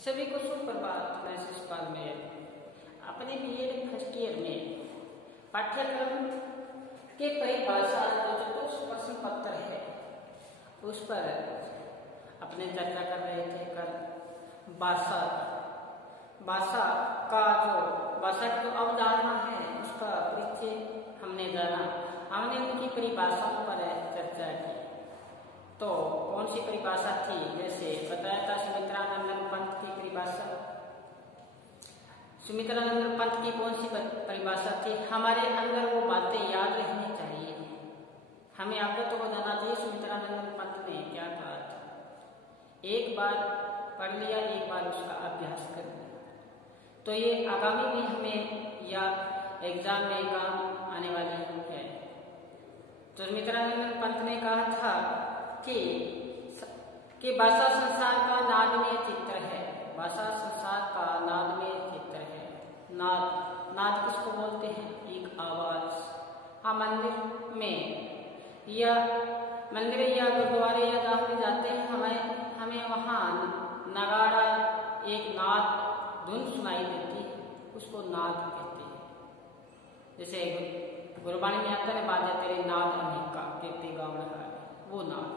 सभी को सुप्रभात। मैं शिषपाल में अपने बीएड फर्स्ट ईयर में पाठ्यक्रम के परिभाषा जो चतुर्थ प्रश्न पत्र है उस पर अपने चर्चा कर रहे थे। कल भाषा का जो अवधारणा है उसका परिचय हमने जाना। हमने उनकी परिभाषाओं पर चर्चा की। तो कौन सी परिभाषा थी? जैसे बताया था सुमित्रानंद पंत की परिभाषा। सुमित्रानंद पंत की कौन सी परिभाषा थी? हमारे अंदर वो बातें याद रहनी चाहिए, हमें अवगत हो जाना चाहिए सुमित्रानंद पंत ने क्या कहा था। एक बार पढ़ लिया, एक बार उसका अभ्यास कर लिया तो ये आगामी भी हमें या एग्जाम में काम आने वाली है। तो सुमित्रानंद पंत ने कहा था कि भाषा संसार का नादमय चित्र है। भाषा संसार का नादमय चित्र है। नाद किसको बोलते हैं? एक आवाज। हम मंदिर या गुरुद्वारे या जहाँ भी जाते हैं हमें वहाँ नगाड़ा एक नाद धुन सुनाई देती है, उसको नाद कहते हैं। जैसे गुरबाणी में आता है बाजा तेरे नाद अनेका कीर्ति गाँव रहा है, वो नाद।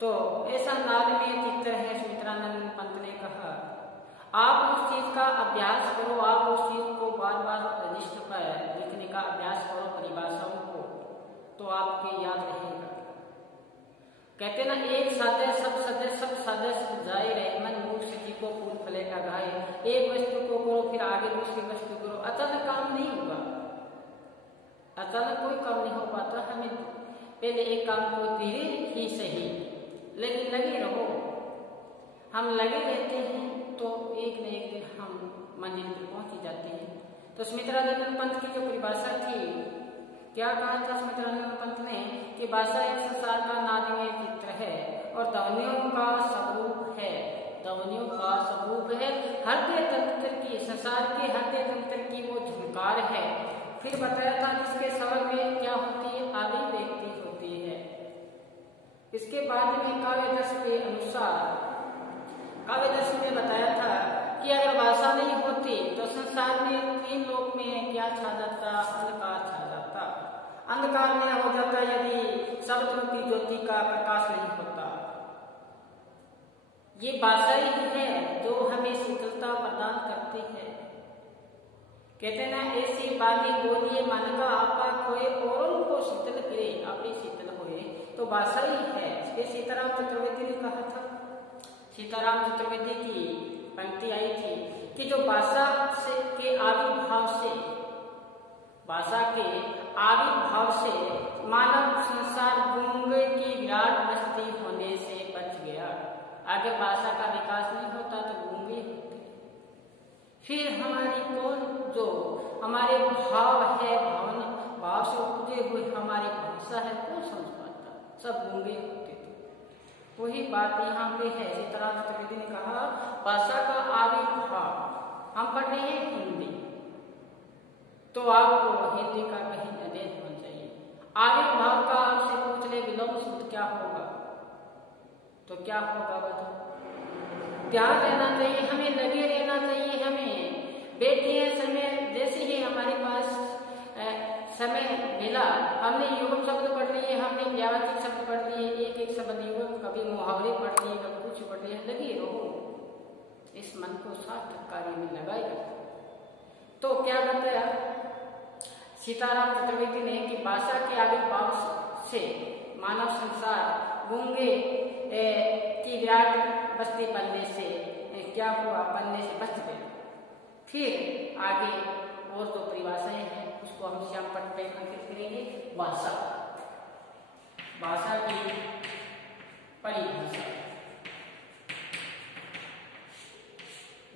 तो ऐसा नाद में चित्र है। सुमित्रानंद पंत ने कहा आप उस चीज का अभ्यास करो, आप उस चीज को बार बार रजिस्टर पर लिखने का अभ्यास करो, परिभाषाओं को, तो आपके याद रहेगा। कहते ना एक सादे सब सादे सब जाए रहे मन मुख सखी को फूल फले का गाए। एक वस्तु को करो फिर आगे दूसरी वस्तु करो, अचानक काम नहीं होगा, अचानक कोई काम नहीं हो पाता। हमें पहले एक काम को धीरे ही सही लेकिन लगे रहो। हम लगे रहते हैं तो एक न एक दिन हम मंजिल पर पहुंच ही जाते हैं। तो सुमित्रानंद पंत की जो परिभाषा थी, क्या कहा था सुमित्रानंद पंत ने कि भाषा एक संसार का नादमय चित्र है और ध्वनियों का स्वरूप है। ध्वनियों का स्वरूप है हृदय तंत्र की, संसार के हृदय तंत्र की वो झुंकार है। फिर बताया था जिसके स्वर में क्या होती है? अभिव्यक्ति होती है। इसके बाद में काव्यदर्श के अनुसार काव्यदर्श में बताया था कि अगर भाषा नहीं होती तो संसार में तीन लोक में क्या छा जाता? अंधकार छा जाता। अंधकार में हो जाता यदि शब्द रूपी ज्योति का प्रकाश नहीं होता। ये भाषा ही है जो हमें शीतलता प्रदान करती है। कहते ना ऐसी बानी बोलिए मन का आपा खोए और उनको शीतल करे, आप ही शीतल होए। तो भाषा ही है। ये सीताराम चतुर्वेदी ने कहा था। सीताराम चतुर्वेदी की पंक्ति आई थी कि जो भाषा के आविर्भाव से मानव संसार गूंगे की विराट बस्ती होने से बच गया। अगर भाषा का विकास नहीं होता तो गूंगे होते। फिर हमारी जो हमारे भाव है, भाव से उपजे हुए हमारी भाषा है, कौन समझ पाता? सब गूंगे होते थे। वही बात यहाँ पे है। सीताराम चतुर्वेदी ने कहा भाषा का आविर्भाव। हम पढ़ रहे हैं हिंदी, तो आपको हिंदी का कहीं अध्ययन होना चाहिए। आविर्भाव का आपसे पूछ ले विलोम शब्द क्या होगा, तो क्या होगा बताओ? ध्यान रहना चाहिए, हमें लगे रहना चाहिए। हमें बैठे हैं समय, जैसे ही हमारे पास समय मिला हमने युगम शब्द पढ़ लिए, हमने व्यावहारिक शब्द पढ़ लिए, एक एक शब्द युगम, कभी मुहावरे पढ़ लिए, कभी कुछ पढ़ लिए। लगे रहो, इस मन को सार्थक कार्य में लगाए रखो। तो क्या बताया सीताराम चतुर्वेदी ने कि भाषा के आविर्भाव से मानव संसार गूंगे की विराट बस्ती बनने से क्या हुआ? बनने से बच गया। फिर आगे और दो परिभाषाएं हैं, उसको हम श्याम पट पे अंकित करेंगे। भाषा की परिभाषा,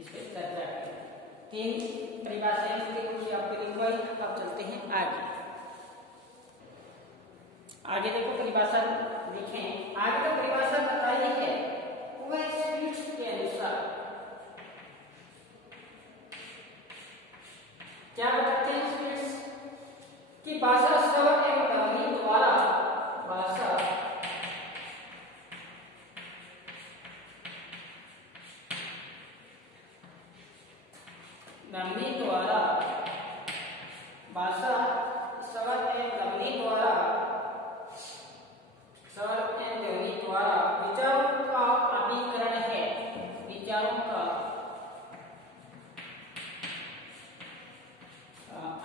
इस पर चर्चा करें। तीन परिभाषाएं देखो आपको लिखवाई। अब चलते हैं आगे देखो परिभाषा लिखें। आगे तो परिभाषा बताई है वह स्पीच के अनुसार क्या बताते हैं स्पीच की भाषा स्वर एवं ध्वनि द्वारा भाषा ध्वनि द्वारा भाषा स्वर एवं ध्वनि द्वारा विचारों का अभिकरण है। विचारों का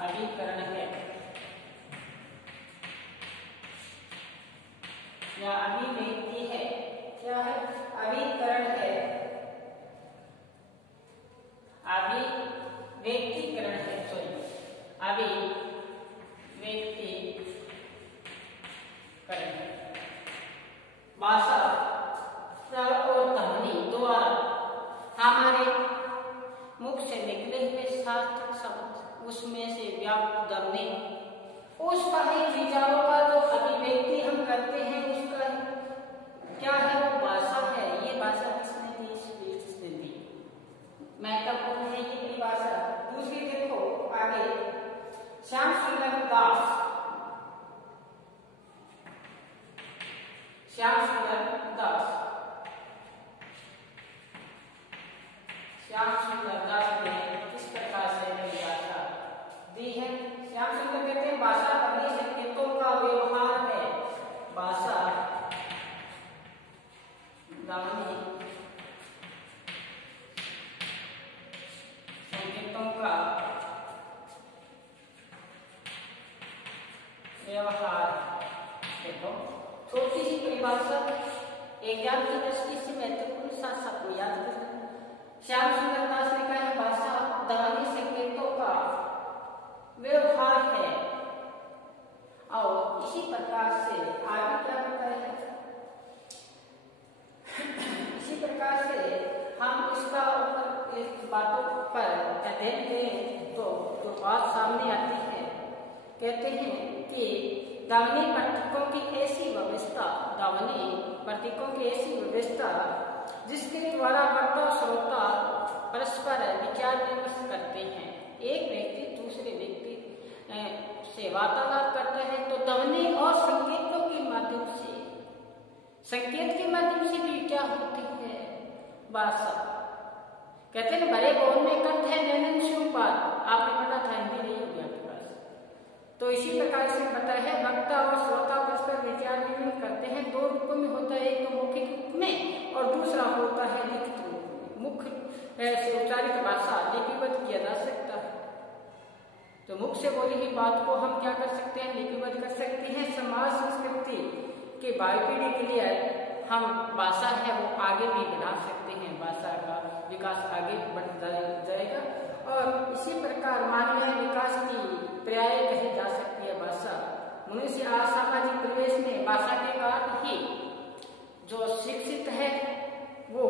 अभिकरण है या अभिव्यक्ति है। क्या है? अभिकरण है, अभिव्यक्तिकरण है, सॉरी, अभिव्यक्तिकरण है। भाषा स्वर और ध्वनि द्वारा हमारे मुख से निकले हुए सार्थक शब्द, उसमें से व्यापक ध्वनि, उसका ही विचारों का जो अभिव्यक्ति हम करते हैं, उसका क्या है? वो भाषा है। ये भाषा किसने दी? इसने दी। महत्वपूर्ण है ये परिभाषा। दूसरी देखो आगे, श्याम सुंदर दास, श्याम सुंदर दास ने किस प्रकार से परिभाषा दी है? श्याम सुंदर कहते हैं भाषा ध्वनि संकेतों का व्यवहार है। भाषा ध्वनि संकेतों का व्यवहार। देखो छोटी सी परिभाषा एग्जाम की दृष्टि से महत्वपूर्ण साथ सबको याद करना। श्याम सुंदर दास ने कहा है भाषा ध्वनि संकेतों का व्यवहार है। और इसी प्रकार से आगे क्या होता है? इसी प्रकार से हम इसका इस बातों पर अध्ययन करें तो जो बात सामने आती है, कहते हैं कि ध्वनि प्रतीकों की ऐसी व्यवस्था जिसके द्वारा वक्ता और श्रोता परस्पर विचार विमर्श करते हैं। एक व्यक्ति दूसरे व्यक्ति से वार्तालाप करता है तो ध्वनि और संकेतों के माध्यम से, संकेत के माध्यम से भी क्या होती है? भाषा। कहते हैं भरे कौन में कंठ है नैनन सुपार, आपने पढ़ा था, हिंदी नहीं होगी आपके पास। तो इसी प्रकार से पता है वक्ता और श्रोता परस्पर विचार विमर्श करते हैं। दो रूपों में होता है, एक तो मौखिक रूप में और दूसरा होता है लिखित रूप में। मुख्य से उच्चारित भाषा लिपिबद्ध किया जा सकता है। तो मुख से बोली हुई बात को हम क्या कर सकते हैं? लिपिबद्ध कर सकते हैं। समाज संस्कृति के भावी पीढ़ी के लिए हम भाषा है वो आगे भी बढ़ा सकते हैं। भाषा का विकास आगे बढ़ता जाएगा और इसी प्रकार मानवीय विकास की पर्याय कही जा सकती है भाषा। मनुष्य असामाजिक परिवेश में भाषा के कारण ही जो शिक्षित है वो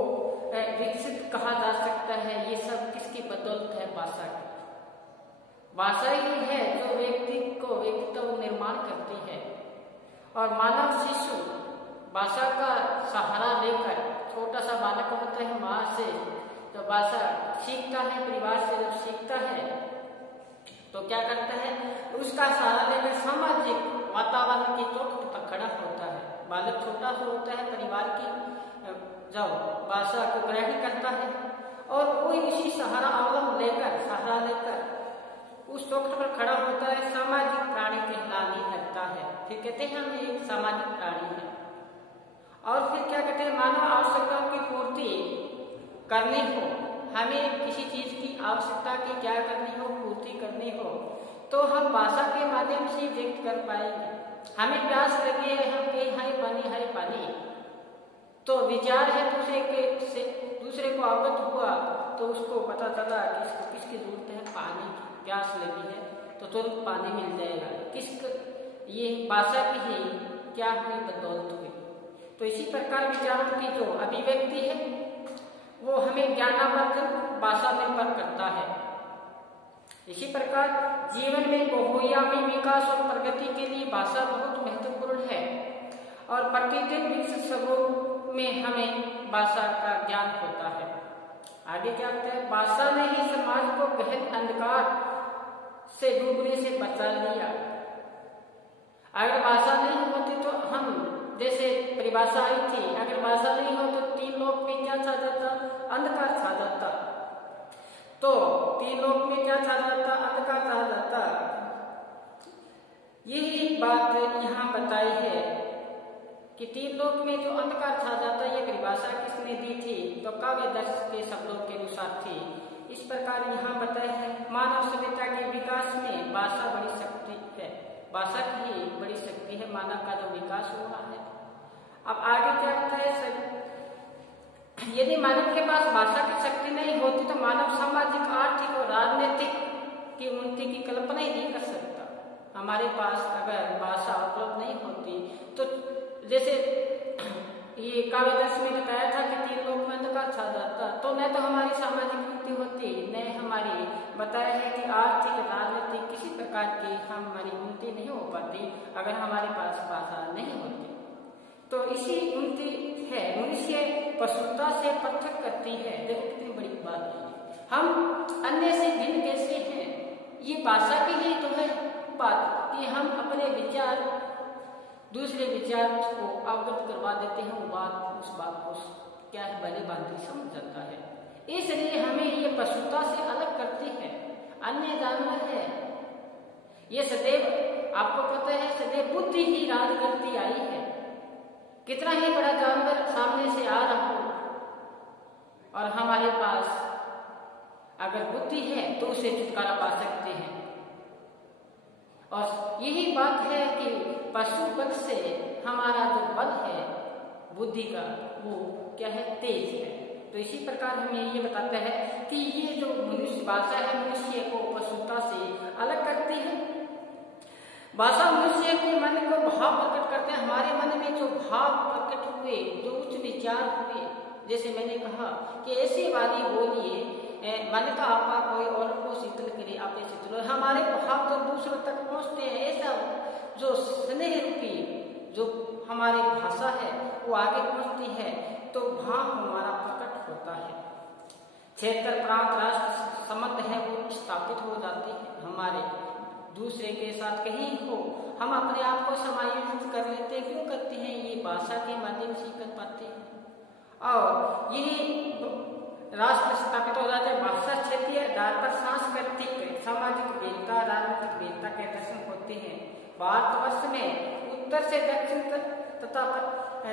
विकसित कहा जा सकता है। ये सब किसकी बदौलत है? भाषा की। भाषा ही है जो व्यक्तित्व निर्माण करती है। और मानव शिशु भाषा का सहारा लेकर, छोटा सा बालक होता है माँ से तो भाषा सीखता है, परिवार से जब सीखता है तो क्या करता है? उसका सहारा लेकर सामाजिक वातावरण की चोट पर खड़ा होता है। बालक छोटा सा होता है, परिवार की जब भाषा को ग्रहण करता है और वो इसी सहारा लेकर उस चोट पर खड़ा होता है, सामाजिक प्राणी कहलाने लगता है। फिर कहते हैं हम एक सामाजिक प्राणी है। और फिर क्या कहते हैं? मानव आवश्यकताओं की पूर्ति करनी हो, हमें किसी चीज की आवश्यकता की क्या करनी हो? पूर्ति करनी हो तो हम भाषा के माध्यम से व्यक्त कर पाएंगे। हमें प्यास लगी है, हम कहें हाय पानी, तो विचार है दूसरे को अवगत हुआ तो उसको पता चला कि इसको किसकी जरूरत है? पानी की। प्यास लगी है तो तुरंत पानी मिल जाएगा। ये भाषा की ही क्या हुई? बदौलत हुई। तो इसी प्रकार विचारों की जो अभिव्यक्ति है वो हमें ज्ञानावर्धन भाषा निर्भर करता है। इसी प्रकार जीवन में बहुआयामी विकास और प्रगति के लिए भाषा बहुत महत्वपूर्ण है और प्रतिदिन विकसित स्वरूप में हमें भाषा का ज्ञान होता है। आगे क्या कहते हैं? भाषा ने ही समाज को गहन अंधकार से डूबने से बचा लिया। अगर भाषा नहीं होती तो हम जैसे परिभाषा आई थी, अगर भाषा नहीं हो तो 3 लोक में क्या छा जाता? अंधकार छा जाता। तो तीन लोक में क्या छा जाता, अंधकार छा जाता। यही बात यहाँ बताई है कि तीन लोक में जो अंधकार छा जाता, ये परिभाषा किसने दी थी, तो काव्यदर्श के शब्दों के अनुसार थी। इस प्रकार यहाँ बताया है मानव सभ्यता के विकास में भाषा बड़ी शक्ति है, भाषा की बड़ी शक्ति है, मानव का जो विकास हुआ है। अब आगे क्या बताया सर, यदि मानव के पास भाषा की शक्ति नहीं होती तो मानव सामाजिक, आर्थिक और राजनीतिक की उन्नति की कल्पना ही नहीं कर सकता। हमारे पास अगर भाषा उपलब्ध नहीं होती तो जैसे ये काव्यदर्श में बताया था कि तीन लोक में अंधकार छा जाता, तो न तो हमारी सामाजिक उन्नति होती, न हमारी बताया है कि आर्थिक, राजनीतिक किसी प्रकार की हमारी उन्नति नहीं हो पाती अगर हमारे पास भाषा नहीं होती। तो इसी उन्नति है, मनुष्य पशुता से पृथक करती है। देखो कितनी बड़ी बात है, हम अन्य से भिन्न कैसे हैं, ये भाषा की ही तो है बात कि हम अपने विचार दूसरे विचार को अवगत करवा देते हैं, वो बात उस बात को क्या है भले बात समझ जाता है। इसलिए हमें ये पशुता से अलग करती है। अन्य जानवर है, ये सदैव आपको पता है सदैव बुद्धि ही राज करती आई है। कितना ही बड़ा जानवर सामने से आ रहा हो और हमारे पास अगर बुद्धि है तो उसे छुटकारा पा सकते हैं। और यही बात है कि पशु बल से हमारा जो बल है बुद्धि का, वो क्या है, तेज है। तो इसी प्रकार हमें ये बताता है कि ये जो मनुष्य भाषा है मनुष्य को पशुता से अलग करती है। भाषा मनुष्य के मन को भाव प्रकट करते हैं। हमारे मन में जो भाव प्रकट हुए, जो उच्च विचार हुए, जैसे मैंने कहा कि ऐसी वाली बोलिए मन का आपा कोई और को शीतल करे आपे शीतल। हमारे भाव जब दूसरों तक पहुंचते हैं, ऐसा जो स्नेह रूपी जो हमारी भाषा है वो आगे पहुंचती है तो भाव हमारा प्रकट होता है। क्षेत्र, प्रांत, राष्ट्र संबंध है वो स्थापित हो जाते हैं हमारे दूसरे के साथ। कहीं हो हम अपने आप को समायोजित कर लेते, क्यों करते हैं, ये भाषा के माध्यम से कर पाते हैं। और ये राष्ट्र स्थापित हो जाते हैं। भाषा क्षेत्रीय आधार पर सांस्कृतिक, सामाजिक भिन्नता, राजनीतिक भिन्नता के दर्शन होते हैं। भारतवर्ष में उत्तर से दक्षिण तथा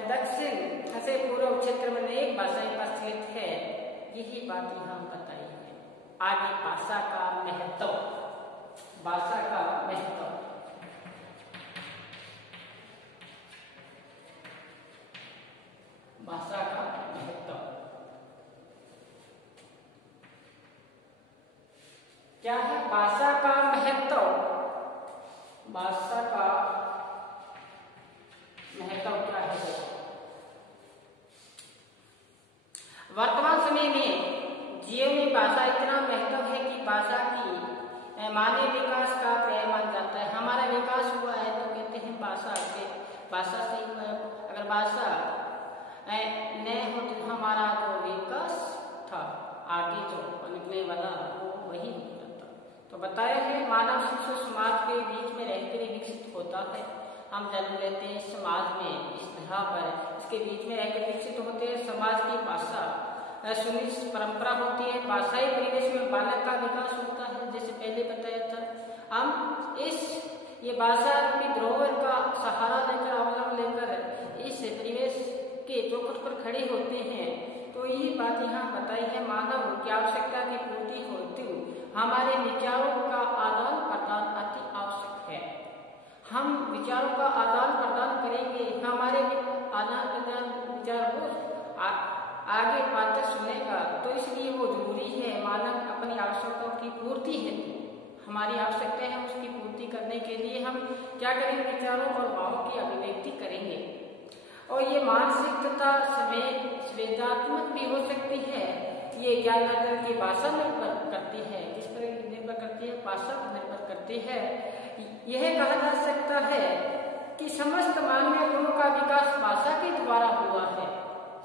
दक्षिण से पूर्व क्षेत्र में अनेक भाषाएं प्रचलित है। यही बात यहाँ बताई है। आगे भाषा का महत्व, भाषा का महत्व, भाषा का महत्व क्या है? भाषा का महत्व, भाषा का महत्व क्या है? वर्तमान समय में जीवन में भाषा इतना महत्व है कि भाषा की मानव विकास का पर्याय मान जाता है। हमारा विकास हुआ है तो कहते हैं भाषा से, भाषा से अगर भाषा न हो तो हमारा जो विकास था आगे जो निकलने वाला वो वही होता। तो बताया है मानव शिशु समाज के बीच में रहकर ही विकसित होता है। हम जन्म लेते हैं समाज में, इस तरह पर इसके बीच में रहकर विकसित होते हैं। समाज की भाषा सुनिश्चित परंपरा होती है। भाषाई परिवेश में बालक का विकास होता है, जैसे पहले बताया था। हम ये भाषा की धरोहर का सहारा लेकर, अवलंबन लेकर इस परिवेश के चौखट पर खड़े होते हैं। तो ये बात यहाँ बताई है, मानव की आवश्यकता की पूर्ति होती हमारे विचारों का आदान प्रदान अति आवश्यक है। हम विचारों का आदान प्रदान करेंगे, हमारे आदान प्रदान विचार हो आगे पात्र सुनेगा, तो इसलिए वो जरूरी है। मानव अपनी आवश्यकताओं की पूर्ति है, हमारी आवश्यकता है, उसकी पूर्ति करने के लिए हम क्या करेंगे, विचारों और भावों की अभिव्यक्ति करेंगे। और ये मानसिक तथा संवेदनात्मक भी हो सकती है। ये ज्ञानार्जन की भाषा निर्भर करती है। किस पर निर्भर करती है? भाषा पर निर्भर करती है। यह कहा जा सकता है कि समस्त मानवीय गुणों का विकास भाषा के द्वारा हुआ है।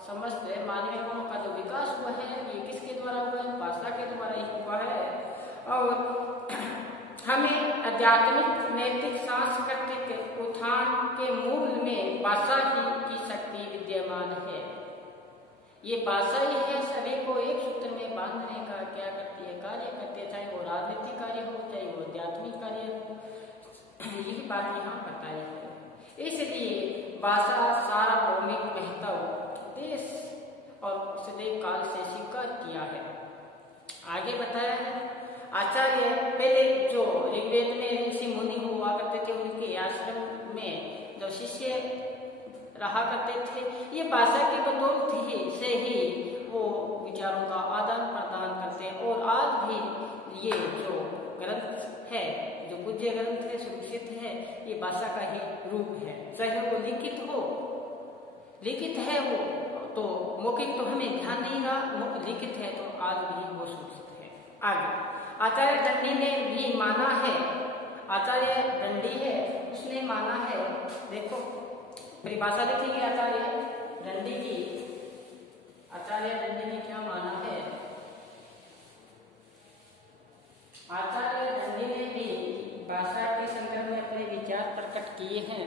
समस्त मानवीय गुणों का जो विकास हुआ है ये किसके द्वारा हुआ है? भाषा के द्वारा ही हुआ है। और हमें आध्यात्मिक, नैतिक, सांस्कृतिक उत्थान के मूल में भाषा की शक्ति विद्यमान है। ये भाषा ही है सभी को एक सूत्र में बांधने का क्या करती है, कार्य करती है, चाहे वो राजनीतिक कार्य हो, चाहे वो आध्यात्मिक कार्य हो। यही बात यहाँ बताई है। इसलिए भाषा सार्वभौमिक महत्व देश और सदैव काल से स्वीकार किया है। आगे बताया है आचार्य पहले जो ऋग्वेद में ऋषि मुनि हुआ करते थे, उनके आश्रम में जो शिष्य रहा करते थे, ये भाषा की बदौलत ही से ही वो विचारों का आदान प्रदान करते हैं। और आज भी ये जो ग्रंथ है, जो पूज्य ग्रंथ है, सुरक्षित है, ये भाषा का ही रूप है। चाहे वो लिखित हो, लिखित है वो तो मौखिक तो हमें ध्यान नहीं रहा, लिखित है तो आज भी वो सुरक्षित है। आगे आचार्य दंडी ने भी माना है, आचार्य दंडी है उसने माना है, देखो परिभाषा लिखेंगे आचार्य दंडी की। आचार्य दंडी ने क्या माना है, आचार्य दंडी ने भी भाषा के संदर्भ में अपने विचार प्रकट किए हैं।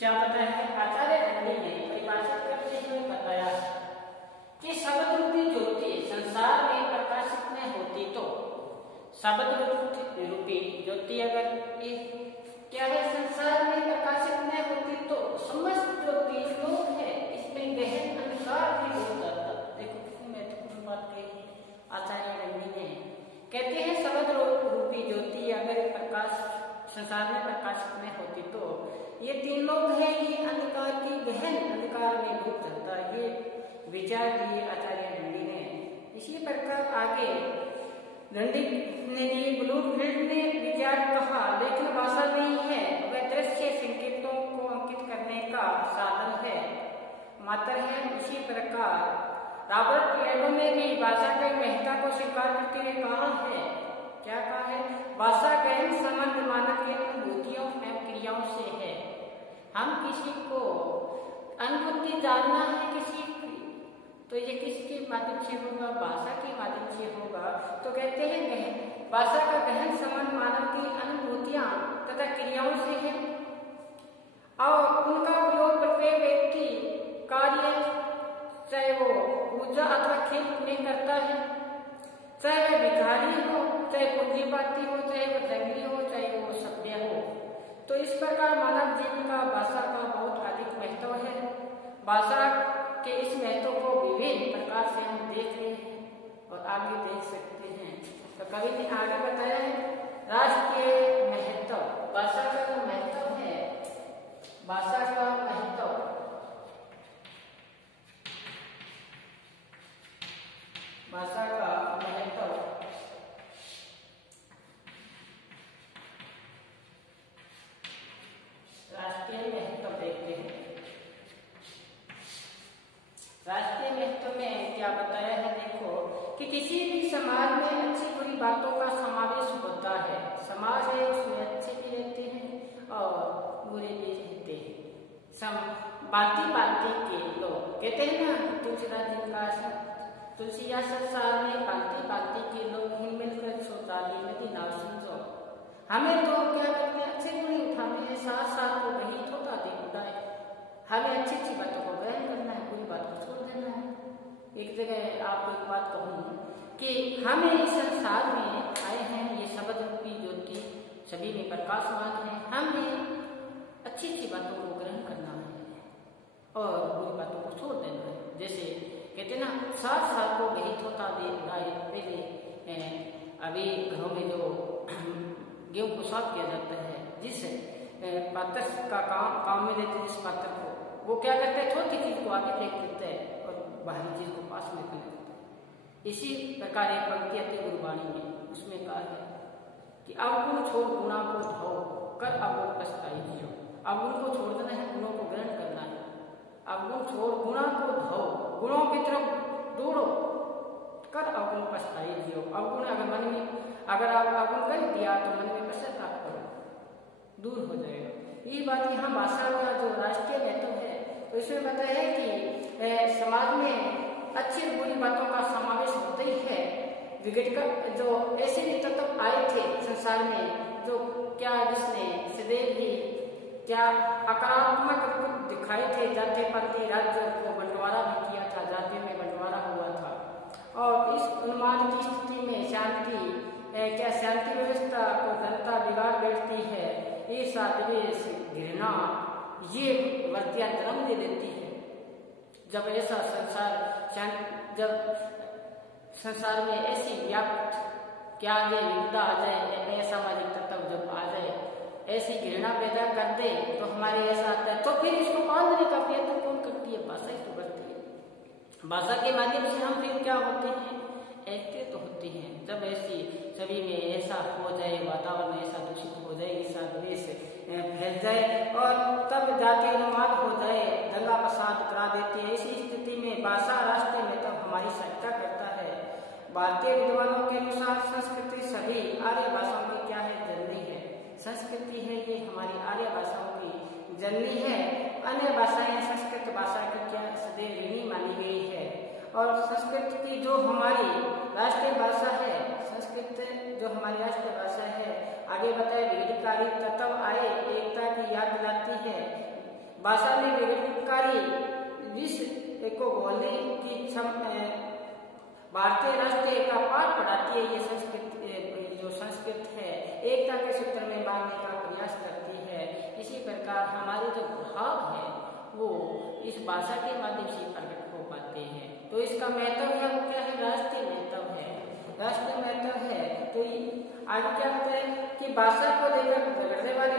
क्या बताया है आचार्य दंडी ने परिभाषित करते हुए बताया कि शब्द रूपी ज्योति संसार में प्रकाशित में होती तो शब्द रूपी ज्योति अगर क्या है संसार में प्रकाशित में होती तो समस्त जो तीन लोग है इसमें गहन अंधकार भी हो जाता। देखो कितनी महत्वपूर्ण बात कही आचार्य दंडी ने, कहते हैं शब्द रूपी ज्योति अगर प्रकाश संसार में प्रकाशित में होती तो ये तीन लोग हैं, ये अंधकार की गहन अंधकार में डूब जाता। ये विचार दिए आचार्य दंडी ने। इसी प्रकार आगे दंडी ने दिए ब्लूमफील्ड ने विचार कहा, लेकिन भाषा नहीं है, वह दृश्य संकेतों को अंकित करने का साधन है मात्र है। इसी प्रकार रॉबर्ट लेगो ने भी भाषा के महत्ता को स्वीकार करते हुए कहा है, क्या कहा है, भाषा गहन संबंध मानव की अनुभूतियों एवं क्रियाओं से है। हम किसी को अनुभूति जानना है किसी तो ये किसके माध्यम से होगा, भाषा के माध्यम से होगा। तो कहते हैं भाषा का गहन संबंध मानव की अनुभूतियां तथा क्रियाओं से है और उनका प्रयोग प्रत्येक व्यक्ति कार्य चाहे वो पूजा अथवा खेल में करता है, चाहे वह भिखारी हो, चाहे पूंजीपति हो, चाहे वह जंगली हो, चाहे वो सभ्य हो। तो इस प्रकार मानव जीवन का भाषा का बहुत अधिक महत्व है। भाषा के इस महत्व को विभिन्न प्रकार से हम देख रहे हैं और आगे देख सकते हैं। तो कवि ने आगे बताया है राष्ट्रीय महत्व, भाषा का जो महत्व है, भाषा का महत्व, भाषा का महत्व राष्ट्रीय महत्व देखते हैं। राष्ट्रीय महत्व में क्या बताया है, देखो कि किसी भी समाज में अच्छी बुरी बातों का समावेश होता है। समाज है उसमें अच्छे भी रहते हैं और बुरे भी रहते हैं। बांति बांति के लोग कहते हैं ना, तुलसीदास जी का तुलसिया संसार में बांति बांति के लोग ही मिलकर सोताली नदी नाव समझो। हमें तो क्या करते हैं, अच्छे बुरे उठाने साथ साथ को वही होता दे उठाए। हमें अच्छी अच्छी बातों को ग्रहण करना है, बुरी बात को छोड़ देना है। एक जगह आपको एक बात कहूँ कि हमें इस संसार में आए हैं, ये शब्द रूपी ज्योति सभी में प्रकाशमान है। हमें अच्छी अच्छी बातों को ग्रहण करना है और बुरी बातों को छोड़ देना है। जैसे कहते ना, साथ साथ को व्यहित होता दे उड़ाए। पहले अभी घरों में जो गेहूं को साफ किया जाता है, जिस पात्र का काम में लेते हैं, जिस पात्र को वो क्या करते हैं, छोटी चीज को आगे फेंक देते हैं और बाहरी चीज को पास में कर देते हैं। इसी प्रकार एक पंक्ति आती है गुरबाणी में, उसमें कहा है कि अवगुण छोड़ गुणा को धो कर अवगुण पछताई जियो। अवगुण को छोड़ देना है, गुणों को ग्रहण करना है। अवगुण छोड़ गुणा को धो, गुणों की तरफ दौड़ो कर अवगुण पछताई जियो। अवगुण अगर मन में अगर आप अवगुण कर दिया तो मन में पश्चाताप करो, दूर हो जाएगा। ये बात यहाँ भाषा का जो राष्ट्रीय महत्व है, तो इसमें बताया है कि समाज में अच्छी बुरी बातों का समावेश होता ही है। विघट का जो ऐसे भी तत्व आए थे संसार में, जो क्या जिसने सदैव ही क्या आक्रामक दिखाए थे, जाति पाति राज्य को बंटवारा भी किया था, जातियों में बंटवारा हुआ था। और इस उन्माद की स्थिति में शांति व्यवस्था को जनता बिगाड़ बैठती है। ईर्षा, द्वेष, घृणा ये वृत्तियां जन्म दे देती है। जब ऐसा जब संसार में ऐसी व्याप्त क्या ये विपदा आ जाए, असामाजिक तत्व जब आ जाए, ऐसी घृणा पैदा कर दे तो हमारे ऐसा आता है, तो फिर इसको बांधने का प्रयत्न कौन करती है? भाषा ही तो करती है। भाषा के माध्यम से हम फिर क्या होते हैं? ऐसे तो होते हैं। जब ऐसी सभी में ऐसा हो जाए, वातावरण ऐसा दूषित हो जाए, ऐसा द्वेष फैल जाए और तब जाके उन्माद हो जाए, दंगा फसाद करा देते हैं। इसी स्थिति में भाषा रास्ते में तब हमारी सहायता करता है। भारतीय विद्वानों के अनुसार संस्कृति सभी आर्य भाषाओं की क्या है? जननी है। संस्कृति है ये हमारी आर्य भाषाओं की जननी है। अन्य भाषाएं संस्कृत भाषा की क्या सदैव ऋणी मानी गई है। और संस्कृत की जो हमारी राष्ट्रीय भाषा है, संस्कृत जो हमारी राष्ट्रीय भाषा है, आगे बताए विघटनकारी तत्व आए, एकता की याद दिलाती है। भाषा में विघटनकारी विश्व को बोलने की भारतीय राष्ट्रीय का पाठ पढ़ाती है। ये संस्कृत है, एकता के सूत्र में बांधने का प्रयास करती है। इसी प्रकार हमारे जो भाव है वो इस भाषा के माध्यम से प्रकट हो पाते हैं। तो इसका महत्व है वो क्या है? राष्ट्रीय महत्व है, राष्ट्रीय महत्व है। तो आगे क्या होता है कि भाषा को लेकर झगड़ने वाले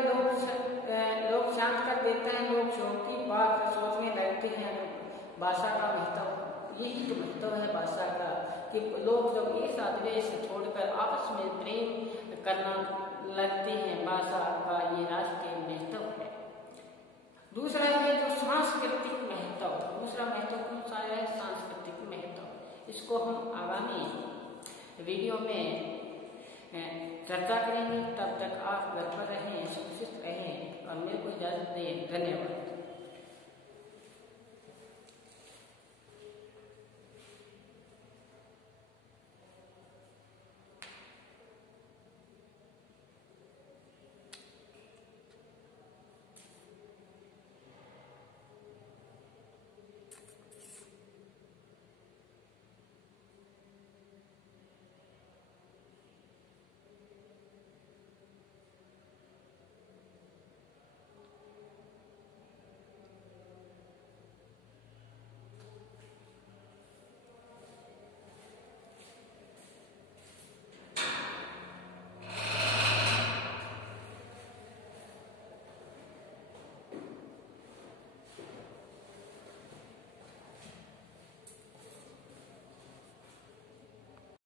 लोग शांत कर देते हैं, लोग शोक की बात सोचने लगते हैं। भाषा का महत्व यही तो महत्व है भाषा का, कि लोग जब ये द्वेष छोड़कर आपस में प्रेम करना लगते हैं, भाषा का ये राष्ट्रीय महत्व है। दूसरा है जो सांस्कृतिक महत्व, दूसरा महत्व कौन सा है? सांस्कृतिक महत्व। इसको हम आगामी वीडियो में चर्चा करेंगे। तब तक आप घर पर रहें, सुरक्षित रहें और मेरे को इजाजत दें। धन्यवाद।